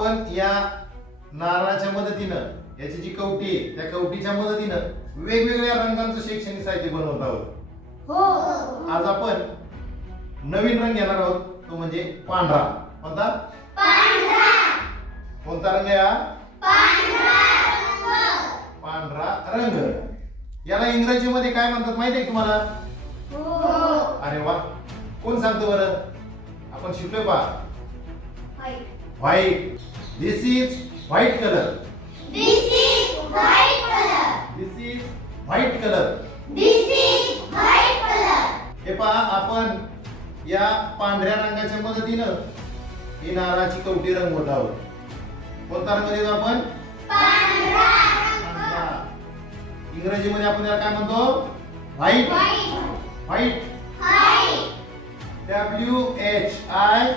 आपण या नारळाच्या मदतीनं याची जी कवटी आहे त्या कवटीच्या मदतीनं वेगवेगळ्या रंगांचं शैक्षणिक साहित्य बनवत आहोत. हो. आज आपण नवीन रंग घेणार आहोत तो म्हणजे पांढरा. कोणता? पांढरा. कोणता रंग हा पांढरा रंग. याला इंग्रजीमध्ये काय म्हणतात माहिती आहे तुम्हाला? हो. अरे वा. कोण सांगतो बरं? आपण शिकलोय पा white. This is white color. This is white color. This is white color. This is white color. हे पहा आपण या पांढऱ्या रंगाच्या मदतीनं ही नारळाची कवटी रंगवत आहोत कोणता रंग देतो आपण इंग्रजी मध्ये आपण त्याला काय म्हणतो white White. White W H I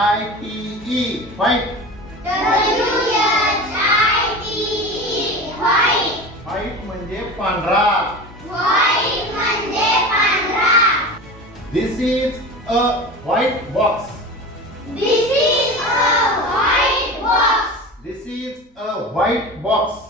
H I T E white W H I T E white white म्हणजे पांढरा व्हाईट म्हणजे पांढरा this is a white box this is a white box this is a white box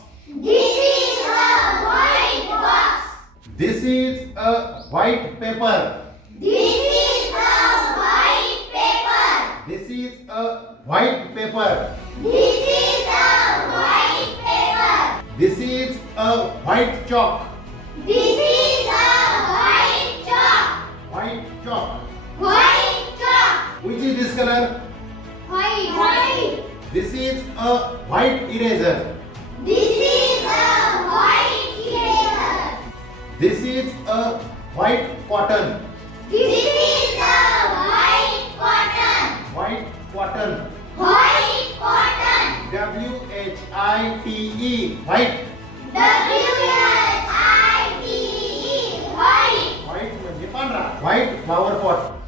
a white paper. This is a white paper. This is a white chalk. This is a white chalk. White chalk. White chalk. Which is this color? White. White. This is a white eraser. This is a white eraser. This is a white cotton. This is a white cotton White cotton. W H I T E white W H I T E. White. White म्हणजे पांढरा white flower pot This